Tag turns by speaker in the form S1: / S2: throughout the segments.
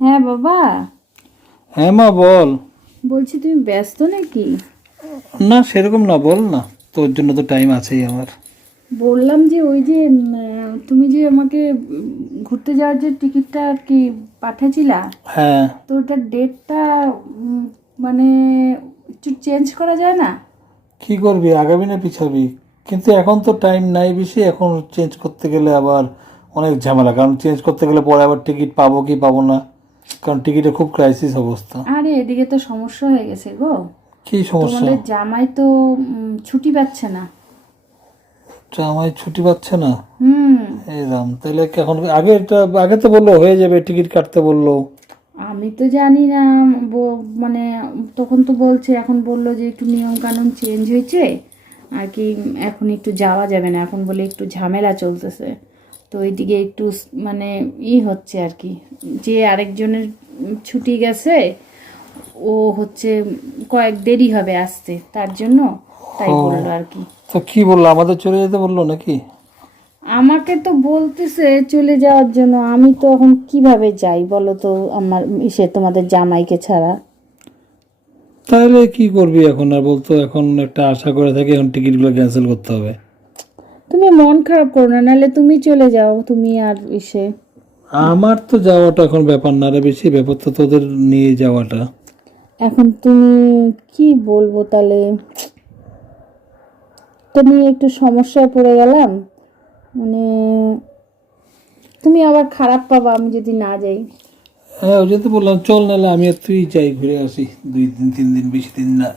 S1: হ্যাঁ বাবা।
S2: হ্যাঁ মা বল।
S1: বলছি তুমি ব্যস্ত নাকি?
S2: না সেরকম না বল না। তোর জন্য তো টাইম আছেই আমার।
S1: বললাম যে ওই যে তুমি যে আমাকে ঘুরতে যাওয়ার যে টিকিটটা আর কি পাঠিয়েছিলা
S2: হ্যাঁ।
S1: তো ওটার ডেটটা মানে একটু চেঞ্জ করা যায় না?
S2: কি করবি আগামী না পিছাবি? কিন্তু এখন তো টাইম নাই বেশি এখন চেঞ্জ করতে গেলে আবার অনেক ঝামেলা। কারণ চেঞ্জ করতে গেলে পরে আবার টিকিট পাবো কি পাবো না? কারণ টিকিটের খুব ক্রাইসিস অবস্থা।
S1: আরে এদিকে তো সমস্যা হয়ে গেছে গো।
S2: কি সমস্যা?
S1: তোমাদের জামাই তো ছুটি পাচ্ছে না।
S2: আমায় ছুটি পাচ্ছে না?
S1: হুম।
S2: এই রাম তাহলে এখন আগে এটা আগে তো বলল হয়ে যাবে টিকিট কাটতে বলল।
S1: আমি তো জানি না মানে তখন তো বলছে এখন বলল যে একটু নিয়ম কানুন চেঞ্জ হয়েছে। আর কি এখন একটু যাওয়া যাবে না এখন বলে একটু ঝামেলা চলতেছে। তো ওইদিকে একটু মানে ই হচ্ছে আর কি। যে আরেকজনের ছুটি গেছে ও হচ্ছে কয়েক দেরি হবে আসতে তার জন্য তাই বলল আর কি।
S2: তো কি বলল? আমাদের চলে যেতে বলল নাকি?
S1: আমাকে তো বলতেছে চলে যাওয়ার জন্য আমি তো এখন কীভাবে যাই বলো তো আমার ইসে তোমাদের জামাইকে ছাড়া?
S2: তাহলে কি করবি এখন আর বলতো? এখন একটা আশা করে থাকি এখন টিকিটগুলো ক্যান্সেল করতে হবে।
S1: তুমি মন খারাপ করো না নাহলে তুমি চলে যাও তুমি আর ইসে
S2: আমার তো যাওয়াটা এখন ব্যাপার না রে বেশি ব্যাপার তো তোদের নিয়ে যাওয়াটা।
S1: এখন তুমি কি বলব তাহলে? তো নিয়ে একটু সমস্যায় পড়ে গেলাম মানে তুমি আবার খারাপ পাবা আমি যদি না যাই।
S2: হ্যাঁ ওই তো বললাম চল নাহলে আমি আর তুই যাই ঘুরে আসি দুই দিন তিন দিন বেশি দিন না।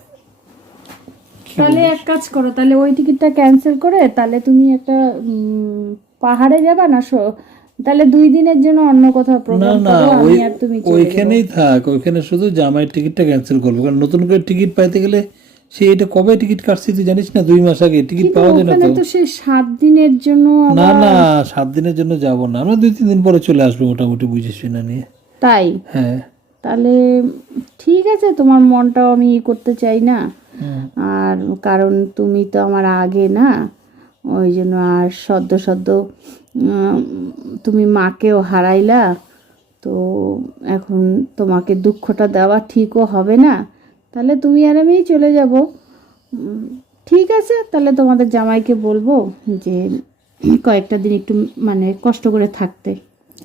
S1: তাহলে এক কাজ করো তাহলে ওই টিকিটটা ক্যান্সেল করে তাহলে তুমি একটা পাহাড়ে যাবা না তাহলে দুই দিনের জন্য অন্য কোথাও প্রোগ্রাম
S2: না
S1: আমি আর তুমি।
S2: ওইখানেই থাক ওইখানে শুধু জামাইয়ের টিকিটটা ক্যান্সেল করব কারণ নতুন করে টিকিট পাইতে গেলে সে এটা কবে টিকিট কাটছি তুই জানিস না? দুই মাস আগে টিকিট পাওয়া যায় না তো।
S1: সেই সাত দিনের জন্য
S2: না না সাত দিনের জন্য যাব না। আমরা দুই তিন দিন পরে চলে আসব মোটামুটি বুঝিস না নিয়ে।
S1: তাই?
S2: হ্যাঁ।
S1: তাহলে ঠিক আছে তোমার মনটাও আমি ই করতে চাই না। আর কারণ তুমি তো আমার আগে না ওই জন্য আর সদ্য সদ্য তুমি মাকেও হারাইলা তো এখন তোমাকে দুঃখটা দেওয়া ঠিকও হবে না। তাহলে তুমি আর আমিই চলে যাব। ঠিক আছে তাহলে তোমাদের জামাইকে বলব যে কয়েকটা দিন একটু মানে কষ্ট করে থাকতে।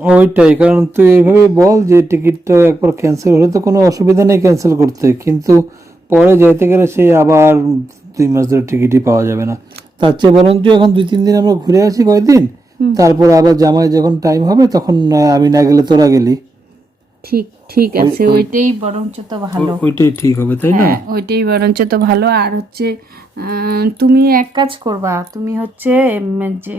S2: ওইটাই কারণ তুই এইভাবে বল যে টিকিটটা একবার ক্যান্সেল হলে তো কোনো অসুবিধা নেই ক্যান্সেল করতে কিন্তু পরে যেতে গেলে সেই আবার দুই মাস ধরে টিকিটই পাওয়া যাবে না। তার চেয়ে বরঞ্চ এখন দুই তিন দিন আমরা ঘুরে আসি কয়েকদিন তারপর আবার জামাই যখন টাইম হবে তখন আমি না গেলে তোরা গেলি।
S1: ঠিক ঠিক আছে ওইটাই বরঞ্চ তো ভালো।
S2: ওইটাই ঠিক হবে তাই না?
S1: হ্যাঁ ওইটাই বরঞ্চ তো ভালো। আর হচ্ছে তুমি এক কাজ করবা তুমি হচ্ছে যে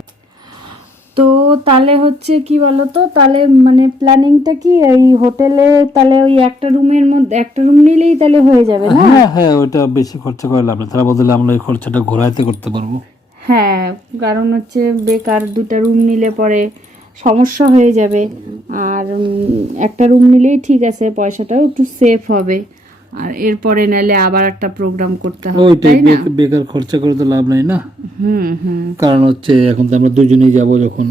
S1: তো তাহলে হচ্ছে কি বলো তো তাহলে মানে প্ল্যানিংটা কি? এই হোটেলে তাহলে ওই একটা রুমের মধ্যে একটা রুম নিলেই তাহলে হয়ে যাবে না?
S2: হ্যাঁ হ্যাঁ ওটা বেশি খরচা করে লাভ নেই তার বদলে আমরা ওই খরচাটা ঘোরাইতে করতে পারব।
S1: হ্যাঁ কারণ হচ্ছে বেকার দুটা রুম নিলে পরে সমস্যা হয়ে যাবে। আর একটা রুম নিলেই ঠিক আছে পয়সাটাও একটু সেফ হবে। আর এরপরে নালে আবার একটা প্রোগ্রাম করতে হবে
S2: ওইটাই বেকার খরচা করে তো লাভ নাই না?
S1: হুম হুম।
S2: কারণ হচ্ছে এখন তো আমরা দুজনেই যাব যখন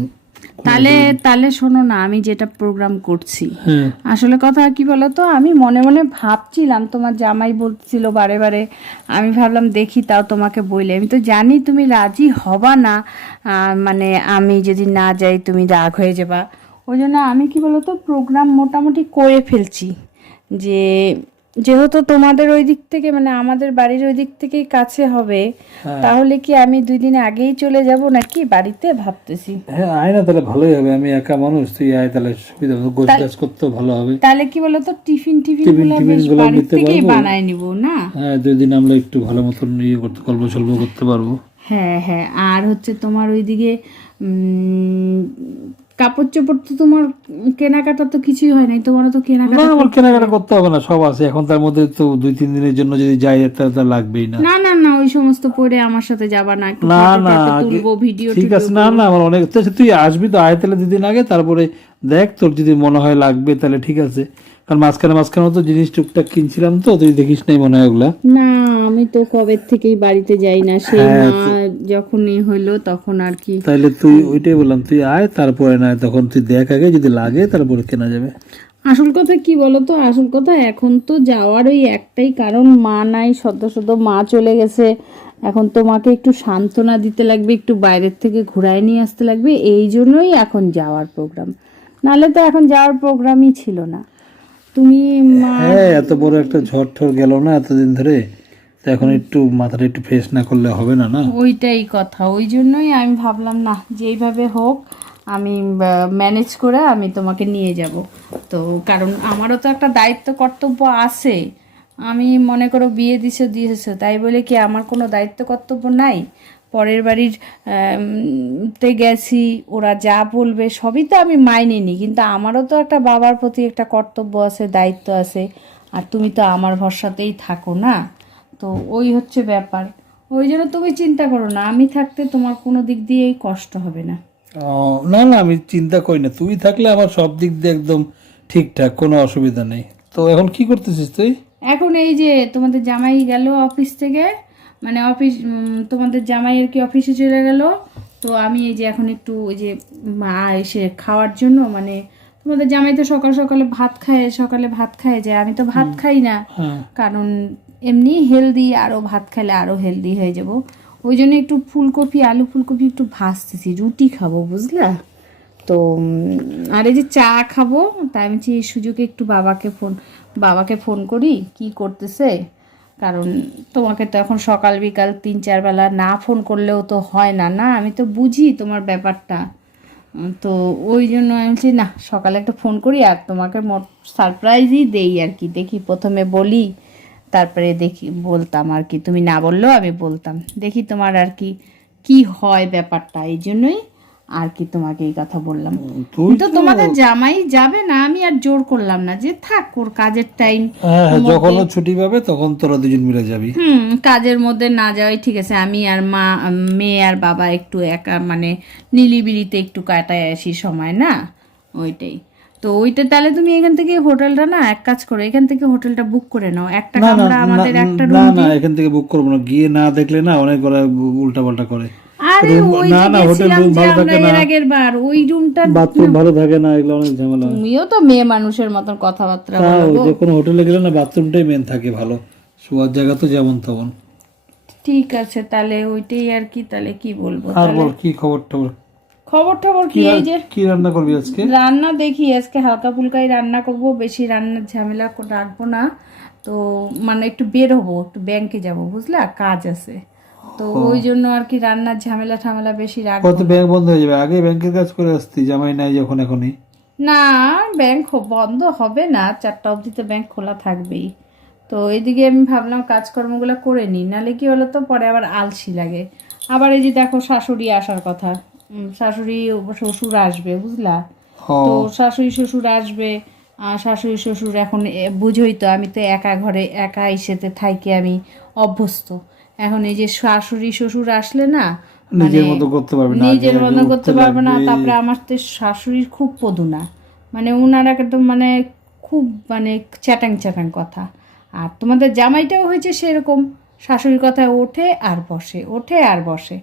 S1: তাহলে তাহলে শোনো না আমি যেটা প্রোগ্রাম করছি
S2: হ্যাঁ।
S1: আসলে কথা কি বলতো আমি মনে মনে ভাবছিলাম তোমার জামাই বলছিল বারে বারে আমি ভাবলাম দেখি তাও তোমাকে বইলে। আমি তো জানি তুমি রাজি হবা না মানে আমি যদি না যাই তুমি রাগ হয়ে যাবা। ওই জন্য আমি কি বলতো প্রোগ্রাম মোটামুটি করে ফেলছি যে যেহেতু তোমাদের ওই দিক থেকে মানে আমাদের বাড়ির ওই দিক থেকেই কাছে হবে তাহলে কি আমি দুই দিন আগেই চলে যাব নাকি বাড়িতে? ভাবতেছি।
S2: হ্যাঁ আয় না তাহলে ভালোই হবে আমি একা মানুষ তুই আয় তাহলে সুবিধা হবে গোছ গাছ করতেও ভালো হবে।
S1: তাহলে কি বলতো টিফিন
S2: টিফিনগুলো
S1: বেশ বাড়ির থেকেই বানায় নিব না?
S2: হ্যাঁ দুই দিন আমরা একটু ভালো মতন ইয়ে করতে গল্প সল্প করতে পারব।
S1: হ্যাঁ হ্যাঁ আর হচ্ছে তোমার ওইদিকে উম, কাপড় চোপড় তো তোমার কেনাকাটা তো কিছুই হয় নাই তোমার তো
S2: না আমার কেনাকাটা করতে হবে না সব আছে। এখন তার মধ্যে তো দুই তিন দিনের জন্য যদি যাই তাহলে তো লাগবেই না।
S1: না না না ওই সমস্ত পরে আমার সাথে যাবা না
S2: না না
S1: তুলবো ভিডিও
S2: ঠিক আছে না না আমার অনেক তুই আসবি তো আয় তাহলে দুদিন আগে তারপরে দেখ তোর যদি মনে হয় লাগবে তাহলে ঠিক আছে। কারণ মাঝখানে মাঝখানে তো জিনিস টুকটাক কিনছিলাম তো তুই দেখিস নাই মনে হয় ওগুলা।
S1: না আমি তো কবে থেকেই বাড়িতে যাই না। সেই
S2: হ্যাঁ,
S1: মা যখনই হইল তখন আর কি।
S2: তাহলে তুই ওইটাই বললাম তুই আয় তারপরে না তখন তুই দেখ আগে যদি লাগে তারপরে কেনা যাবে।
S1: আসল কথা কি বলতো? আসল কথা এখন তো যাওয়ার ওই একটাই কারণ মা নাই সদ্য সদ্য মা চলে গেছে। এখন তোমাকে একটু সান্ত্বনা দিতে লাগবে একটু বাইরের থেকে ঘুরায় নিয়ে আসতে লাগবে। এই জন্যই এখন যাওয়ার প্রোগ্রাম নাহলে তো এখন যাওয়ার প্রোগ্রামই ছিল না। তুমি
S2: হ্যাঁ এত বড় একটা ঝড় ঠড় গেল না এতদিন ধরে? তো এখন একটু মাথাটা একটু ফ্রেশ না করলে হবে না না?
S1: ওইটাই কথা। ওই জন্যই আমি ভাবলাম না যেইভাবে হোক আমি ম্যানেজ করে আমি তোমাকে নিয়ে যাব। তো কারণ আমারও তো একটা দায়িত্ব কর্তব্য আছে। আমি মনে করো বিয়ে দিছে দিয়েছে তাই বলে কি আমার কোনো দায়িত্ব কর্তব্য নাই? পরের বাড়ির তে গেছি ওরা যা বলবে সবই তো আমি মাইনে নিই। কিন্তু আমারও তো একটা বাবার প্রতি একটা কর্তব্য আছে দায়িত্ব আছে। আর তুমি তো আমার ভরসাতেই থাকো না? তো ওই হচ্ছে ব্যাপার। ওই জন্য তুমি চিন্তা করো না আমি থাকতে তোমার কোনো দিক দিয়েই কষ্ট হবে না।
S2: না না আমি চিন্তা করি না। তুই থাকলে আমার সব দিক দিয়ে একদম ঠিকঠাক কোনো অসুবিধা নেই। তো এখন কি করতেছিস তুই?
S1: এখন এই যে তোমাদের জামাই গেল অফিস থেকে মানে অফিস তোমাদের জামাই আর কি অফিসে চলে গেল? তো আমি এই যে এখন একটু ওই যে মা এসে খাওয়ার জন্য মানে তোমাদের জামাই তো সকাল সকালে ভাত খায় সকালে ভাত খায় যায় আমি তো ভাত খাই না।
S2: হ্যাঁ।
S1: কারণ এমনি হেলদি আরও ভাত খেলে আরও হেলদি হয়ে যাব। ওই জন্য একটু ফুলকপি আলু ফুলকপি একটু ভাজতেছি রুটি খাব বুঝলা? তো আর এই যে চা খাব তাই আমি সুযোগে একটু বাবাকে ফোন বাবাকে ফোন করি কি করতেছে? কারণ তোমাকে তো এখন সকাল বিকাল তিন, চার বেলা না ফোন করলেও তো হয় না না? আমি তো বুঝি তোমার ব্যাপারটা। তো ওই জন্য আমি বলছি, না, সকালে একটা ফোন করি আর তোমাকে মোট সারপ্রাইজই দেই আর কি। দেখি প্রথমে বলি, তারপরে দেখি, বলতাম আর কি। তুমি না বললেও আমি বলতাম। দেখি তোমার আর কি কি হয় ব্যাপারটা। এই জন্যই আর কি তোমাকে এই কথা বললাম। কিন্তু তোমাদের জামাই যাবে না আমি আর জোর করলাম না যে থাক ওর কাজের টাইম
S2: হ্যাঁ হ্যাঁ যখন ছুটি পাবে তখন তোরা দুজন মিলে যাবি।
S1: হুম কাজের মধ্যে না যাওয়াই ঠিক আছে। আমি আর মা মেয়ে আর বাবা একটু একা মানে নিলিবিলিতে একটু কাটায় আসি সময় না? ওইটাই। তো ওইটা তাহলে তুমি এখান থেকে হোটেলটা না এক কাজ করো এখান থেকে হোটেলটা বুক করে নাও। একটা কামরা আমাদের একটা রুম
S2: না না এখান থেকে বুক করব না। গিয়ে না দেখলে না অনেক ওরা উল্টা পাল্টা করে।
S1: আরে ওই
S2: না, না, hotel
S1: গেছিলাম
S2: ভালো থাকে না।
S1: আগের বার ওই রুমটা
S2: বাথরুম ভালো থাকে না এগুলো অনেক ঝামেলা
S1: তুমিও তো মেয়ে মানুষের মতন কথাবার্তা বলো
S2: যে কোনো হোটেলে গেলে না বাথরুমটাই মেন থাকে ভালো। শোয়ার জায়গা তো যেমন তেমন।
S1: ঠিক আছে তাহলে ওইটাই আর কি তাহলে কি বলব?
S2: আর বল কি খবর টবর
S1: খবর টবর কি এই যে
S2: কি রান্না করবি আজকে?
S1: রান্না দেখি আজকে হালকা ফুলকাই রান্না করব বেশি রান্নার ঝামেলা রাখব না। তো মানে একটু বের হব একটু ব্যাংকে যাব বুঝলা? কাজ আছে। তো ওই জন্য আর কি রান্নার ঝামেলা ঠামেলা বেশি রাখব
S2: কত ব্যাংক বন্ধ হয়ে যাবে? আগে ব্যাংকের কাজ করে আসতি জামাই নাই যখন এখনই।
S1: না ব্যাংক বন্ধ হবে না চারটা অবধি তো ব্যাংক খোলা থাকবেই। তো এদিকে আমি ভাবলাম কাজকর্মগুলো করে নিই নাহলে কি হলো তো পরে আবার আলসি লাগে। আবার এই যে দেখো শাশুড়ি আসার কথা। শাশুড়ি শ্বশুর আসবে বুঝলা? তো শাশুড়ি শ্বশুর আসবে আর শাশুড়ি শ্বশুর এখন বুঝোই তো আমি তো একা ঘরে একা এসেতে থাইকে আমি অভ্যস্ত। এখন এই যে শাশুড়ি শ্বশুর আসলে না
S2: নিজের মতো করতে পারবি না
S1: নিজের মতো করতে পারবে না তারপরে আমার তো শাশুড়ির খুব পদুনা। মানে উনারা একদম মানে খুব মানে চ্যাটাং চ্যাটাং কথা। আর তোমাদের জামাইটাও হয়েছে সেরকম। শাশুড়ির কথায় ওঠে আর বসে ওঠে আর বসে।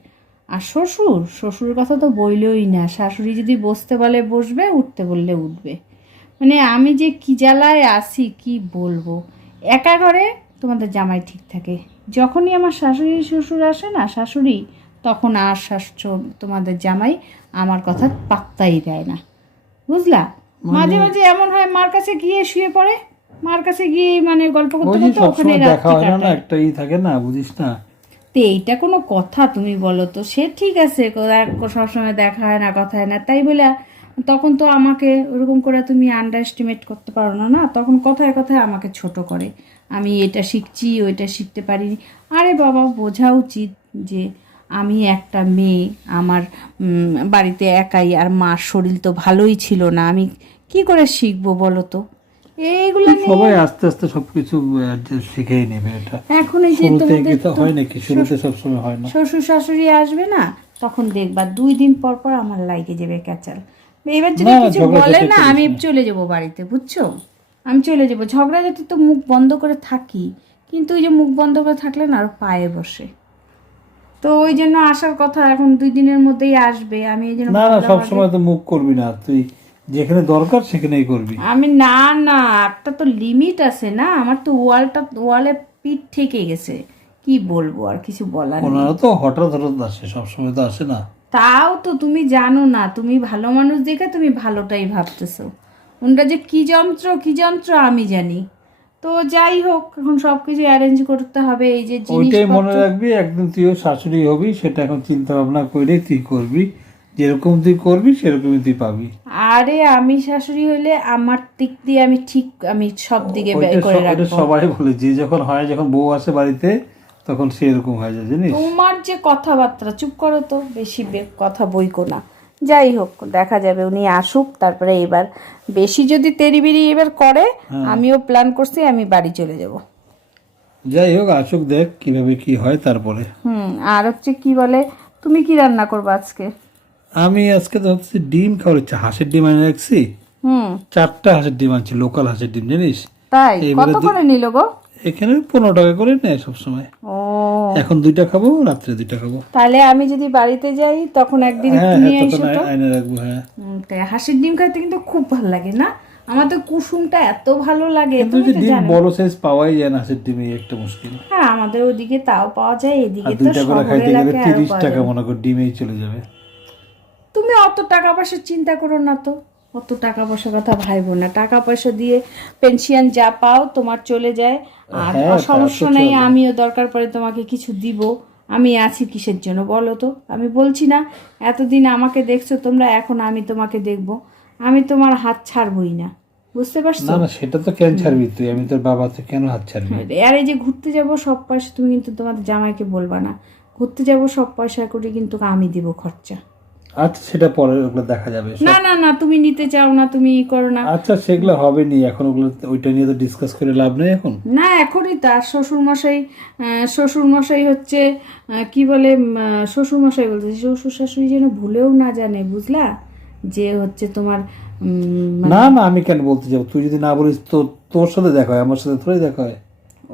S1: আর শ্বশুর শ্বশুরের কথা তো বইলই না। শাশুড়ি যদি বসতে বলে বসবে উঠতে বললে উঠবে। মানে আমি যে কি জ্বালায় আসি কি বলব? একা ঘরে তোমাদের জামাই ঠিক থাকে। যখনই আমার শাশুড়ি শ্বশুর আসে না শাশুড়ি তখন আর শাশু তোমাদের জামাই আমার কথা পাত্তাই দেয় না। বুঝলা? মাঝে মাঝে এমন হয় মার কাছে গিয়ে শুয়ে পড়ে মার কাছে গিয়ে মানে গল্প করতে করতে ওখানে
S2: দেখা হয় না না একটা ই থাকে না বুঝিস না?
S1: তো এইটা কোনো কথা তুমি বলো তো সে ঠিক আছে সবসময় দেখা হয় না কথা হয় না তাই বলে তখন তো আমাকে ওরকম করে তুমি আন্ডার এস্টিমেট করতে পারো না না? তখন কথায় কথায় আমাকে ছোট করে। আমি এটা শিখছি ওইটা শিখতে পারিনি। আরে বাবা বোঝা উচিত যে আমি একটা মেয়ে আমার বাড়িতে একাই আর মার শরীর তো ভালোই ছিল না। আমি কি করে শিখব বলো তো? এইগুলো
S2: সবাই আস্তে আস্তে সবকিছু শিখেই নেবে এটা।
S1: এখন এই যে তোমাদের
S2: হয় নাকি? শুরুতে সবসময় হয় না।
S1: শ্বশুর শাশুড়ি আসবে না তখন দেখবা দুই দিন পর পর আমার লাইকে যাবে ক্যাচাল। এবার যদি কিছু বলে না আমি চলে যাব বাড়িতে বুঝছ? আমি চলে যাব। ঝগড়া যাতে তো মুখ বন্ধ করে থাকি কিন্তু ওই যে মুখ বন্ধ করে থাকলে না আরও পায়ে বসে। তো ওই জন্য আসার কথা এখন দুই দিনের মধ্যেই আসবে আমি এই জন্য
S2: না না সবসময় তো মুখ করবি না তুই যেখানে দরকার সেখানেই করবি।
S1: আমি না না একটা তো লিমিট আছে না আমার তো ওয়ালটা ওয়ালে পিঠ থেকে গেছে কি বলব আর কিছু বলার নেই।
S2: ওনারা তো হঠাৎ হঠাৎ আসে সবসময় তো আসে না।
S1: তাও তো তুমি জানো না তুমি ভালো মানুষ দেখে তুমি ভালোটাই ভাবতেছো। ওনটা যে কি যন্ত্র কি যন্ত্র আমি জানি। তো যাই হোক এখন সব কিছু অ্যারেঞ্জ করতে হবে এই যে
S2: ওইটাই মনে রাখবি একদিন তুইও শাশুড়ি হবি সেটা এখন চিন্তা ভাবনা করে তুই করবি। যেরকম তুই করবি সেরকমই তুই পাবি।
S1: আরে আমি শাশুড়ি হলে আমার দিক দিয়ে আমি ঠিক আমি সব দিকে ব্যয় করে রাখব।
S2: সবাই বলে যে যখন হয় যখন বউ আসে বাড়িতে তখন সেরকম হয়ে যায় জানিস?
S1: তোমার যে কথাবার্তা চুপ করো তো বেশি কথা বইকো না। যাই হোক দেখা যাবে উনি আসুক তারপরে এবার। বেশি যদি তেড়িবিড়ি এবার করে
S2: হ্যাঁ।
S1: আমিও প্ল্যান করছি আমি বাড়ি চলে যাব।
S2: যাই হোক আসুক দেখ কীভাবে কি হয় তারপরে।
S1: হুম আর হচ্ছে কি বলে তুমি কি রান্না করবে আজকে?
S2: আমি আজকে তো হচ্ছে ডিম খাওয়ার ইচ্ছা হাঁসের ডিম আনে রাখছি।
S1: হুম।
S2: চারটা হাঁসের ডিম আনছি লোকাল হাঁসের ডিম জানিস?
S1: তাই? কত করে নিল গো?
S2: এখানে পনেরো টাকা করে নেয় সবসময়।
S1: ও।
S2: এখন দুইটা খাব রাত্রে দুইটা খাব।
S1: তাহলে আমি যদি বাড়িতে যাই তখন একদিন
S2: হ্যাঁ হ্যাঁ
S1: নিয়ে এসো তো।
S2: আইনে রাখব হ্যাঁ।
S1: হাঁসের ডিম খাইতে কিন্তু খুব ভালো লাগে না? আমার তো কুসুমটা এত ভালো লাগে তুমি তো
S2: ডিম বড় সাইজ পাওয়াই যায় না হাঁসের ডিমে একটা মুশকিল।
S1: হ্যাঁ আমাদের ওদিকে তাও পাওয়া যায় এদিকে তো
S2: দুইটা করে খাইতে গেলে
S1: এলাকায় আরও
S2: তিরিশ
S1: পাওয়া
S2: টাকা মনে কর ডিমেই চলে যাবে।
S1: তুমি অত টাকা পয়সার চিন্তা করো না তো। অত টাকা পয়সার কথা ভাইবো না। টাকা পয়সা দিয়ে পেনশন যা পাও তোমার চলে যায়। আর
S2: হ্যাঁ, তো
S1: সমস্যা নেই আমিও দরকার পড়ে তোমাকে কিছু দিব। আমি আছি কিসের জন্য বলো তো? আমি বলছি না এতদিন আমাকে দেখছ তোমরা এখন আমি তোমাকে দেখব। আমি তোমার হাত ছাড়বই না। বুঝতে পারছ?
S2: না না সেটা তো কেন ছাড়বি তুই? আমি তোর বাবা তো কেন হাত ছাড়বি?
S1: আর এই যে ঘুরতে যাব সব পয়সা তুমি কিন্তু তোমাদের জামাইকে বলবা না। ঘুরতে যাব সব পয়সা করে কিন্তু আমি দিব খরচা।
S2: আচ্ছা সেটা পরে ওগুলো দেখা যাবে।
S1: না না না তুমি নিতে চাও না তুমি ই করো না।
S2: আচ্ছা সেগুলো হবে নি এখন ওগুলো ওইটা নিয়ে তো ডিসকাস করে লাভ নেই এখন?
S1: না এখনই তার শ্বশুর মশাই শ্বশুর মশাই হচ্ছে কি বলে শ্বশুর মশাই বলতে শ্বশুর শাশুড়ি যেন ভুলেও না জানে বুঝলা? যে হচ্ছে তোমার মানে
S2: না না আমি কেন বলতে যাব? তুই যদি না বলিস তো তোর সাথে দেখা হয় আমার সাথে থোড়াই দেখা হয়।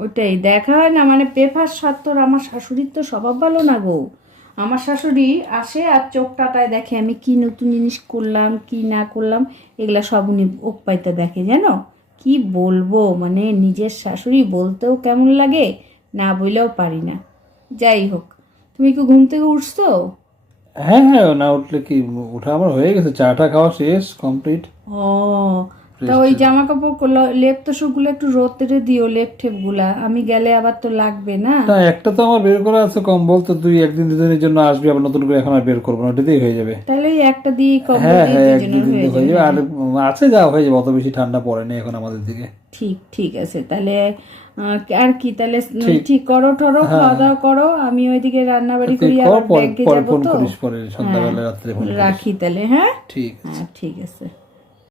S1: ওটাই দেখা হয় না মানে পেপার সত্তর আমার শাশুড়ির তো স্বভাব ভালো না গো। আমার শাশুড়ি আসে আর চোখ টাটায় দেখে আমি কি নতুন জিনিস করলাম কি না করলাম? এগুলা সব উনি ওক পাইতে দেখে জানো? কি বলব? মানে নিজের শাশুড়ি বলতেও কেমন লাগে না বললেও পারি না। যাই হোক তুমি কি ঘুম থেকে উঠছো?
S2: হ্যাঁ হ্যাঁ না উঠলে কি ওঠা আমার হয়ে গেছে চাটা খাওয়া শেষ কমপ্লিট
S1: ও তা ওই জামা কাপড় লেপ তো সবগুলো একটু রোদ্রে দিও লেপ ঠেপগুলা আমি গেলে আবার তো লাগবে না।
S2: না একটা তো আমার বের করা আছে কম্বল তো তুই একদিন দুদিনের জন্য আসবি আবার নতুন করে এখন আর বের করব না ওটাতেই হয়ে যাবে।
S1: তাহলে ওই একটা দিয়ে কম্বল
S2: হ্যাঁ হ্যাঁ এক
S1: দুজনের
S2: দুদিন
S1: হয়ে যাবে।
S2: আর আছে যা হয়ে যাবে অত বেশি ঠান্ডা পড়েনি এখন আমাদের দিকে।
S1: ঠিক ঠিক আছে তাহলে আর কি তাহলে ঠিক। করো টরো খাওয়া দাওয়া করো আমি ওইদিকে রান্না বাড়ি
S2: হ্যাঁ।
S1: করি আবার ব্যাংকে যাব তো।
S2: সন্ধ্যাবেলা রাত্রে
S1: রাখি তাহলে হ্যাঁ?
S2: ঠিক আছে।
S1: হ্যাঁ ঠিক আছে।